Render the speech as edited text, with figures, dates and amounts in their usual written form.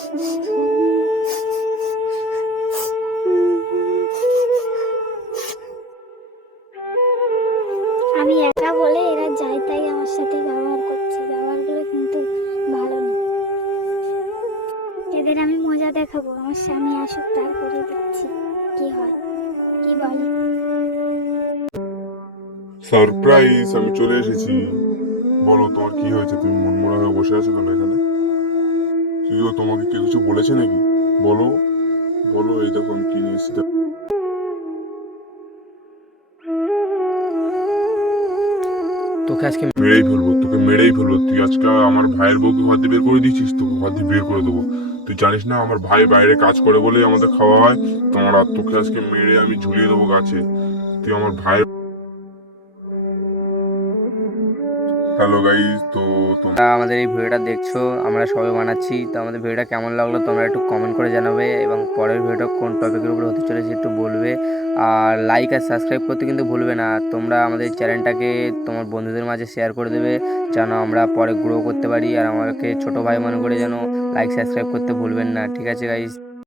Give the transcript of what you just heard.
আমি একা বলে এরা যাই তাই আমার সাথে ব্যবহার করছে, ব্যবহারগুলো কিন্তু ভালো না। এদের আমি মজা দেখাবো, আমার স্বামী আসুক তারপরে দেখছি কি হয়, কি বলে। সারপ্রাইজ, আমি চলে এসেছি। বলো তোমার কি হয়েছে, তুমি মনমরা হয়ে বসে আছো কেন এখানে? কি গো, তোমাকে কেউ কিছু বলেছে নাকি? বলো, বলো, এই দেখো আমি কি নিয়ে এসেছি দেখো। তোকে আজকে মেরেই ফেলবো, তোকে মেরেই ফেলবো। তুই আজকে আমার ভাইয়ের বউকে ঘর দিয়ে বের করে দিয়েছিস, তোকে ঘর দিয়ে বের করে দেবো। তুই জানিস না আমার ভাই বাইরে কাজ করে বলেই আমাদের খাওয়া হয়। তোমার আর তোকে আজকে মেরে আমি ঝুলিয়ে দেবো গাছে। তুই আমার ভাই। হ্যালো গাইস, তো আমাদের এই ভিডিওটা দেখছো, আমরা সবাই বানাচ্ছি। তো আমাদের ভিডিওটা কেমন লাগলো তোমরা একটু কমেন্ট করে জানাবে, এবং পরের ভিডিওটা কোন টপিকের উপর হতে চলেছে একটু বলবে। আর লাইক আর সাবস্ক্রাইব করতে কিন্তু ভুলবে না। তোমরা আমাদের চ্যানেলটাকে তোমার বন্ধুদের মাঝে শেয়ার করে দেবে, যেন আমরা পরে গ্রো করতে পারি। আর আমাকে ছোট ভাই মনে করে যেন লাইক সাবস্ক্রাইব করতে ভুলবেন না, ঠিক আছে গাইস?